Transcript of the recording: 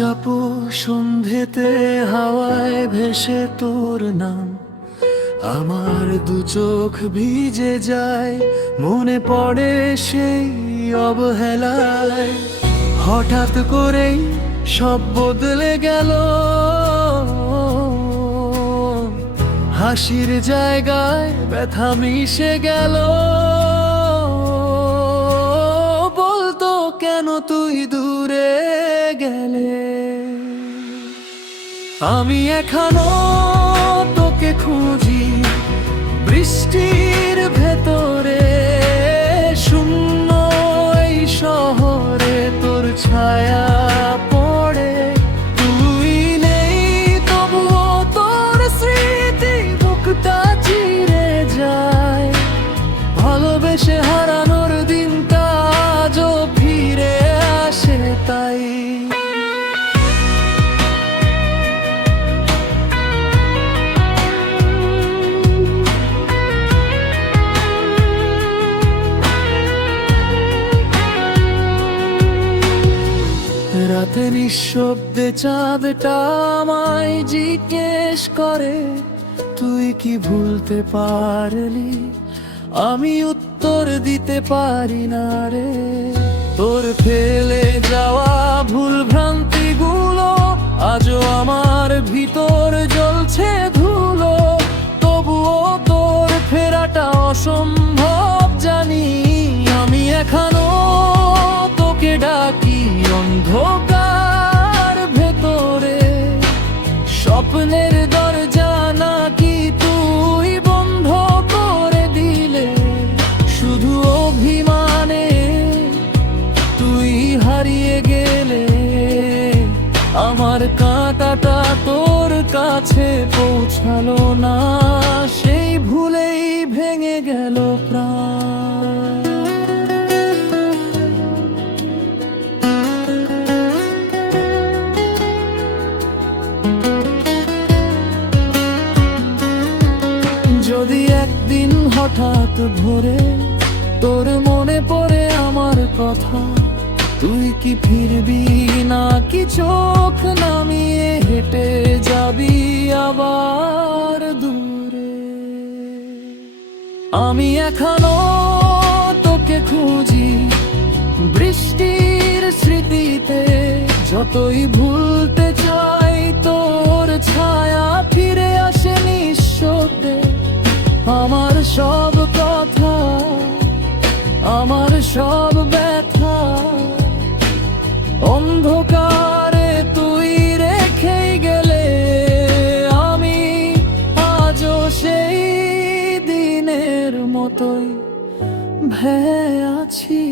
চাপো সন্ধেতে হাওয়ায় ভেসে তোর নাম, আমার দু চোখ ভিজে যায়, মনে পড়ে সেই অবহেলায়। হঠাৎ করেই সব বদলে গেল, হাসির জায়গায় ব্যথা মিশে গেল। বলতো কেন তুই দূরে গেলে, আমি এখনো তোকে খুঁজি বৃষ্টির ভেতরে। শূন্য এই শহরে তোর ছায়া পড়ে, তুই নেই তবুও তোর স্মৃতি বুকটা চিরে যায়। ভালোবেসে হারানোর দিনটা আজও ফিরে আসে তাই। রাতে নিঃশব্দে চাঁদটা আমায় জিজ্ঞেস করে, তুই কি ভুলতে পারলি? আমি উত্তর দিতে পারি না রে। তোর ফেলে যাওয়া ভুল ভ্রান্তিগুলো আজও আমার ভিতর জ্বলছে ধুলো। তবুও তোর ফেরাটা অসম্ভব জানি, আমি এখনো তোকে ডাকি অন্ধকার ভেতরে। স্বপ্নের দরজা নাকি তুই বন্ধ করে দিলে, শুধু অভিমানে তুই হারিয়ে গেলে। আমার কাঁটাটা তোর কাছে পৌঁছালো না, সেই ভুলেই ভেঙে গেল প্রাণ। যদি একদিন হঠাৎ ভোরে তোর মনে পড়ে আমার কথা, তুই কি ফিরবি নাকি চোখ নামিয়ে হেঁটে যাবি আবার দূরে? আমি এখনো তোকে খুঁজি বৃষ্টির স্মৃতিতে, যতই ভুলতে চাই তোর ছায়া ফিরে আসে নিঃশব্দে। আমার সব কথা, আমার সব ব্যথা অন্ধকারে তুই রেখেই গেলে। আমি আজও সেই দিনের মতোই ভেয়ে আছি।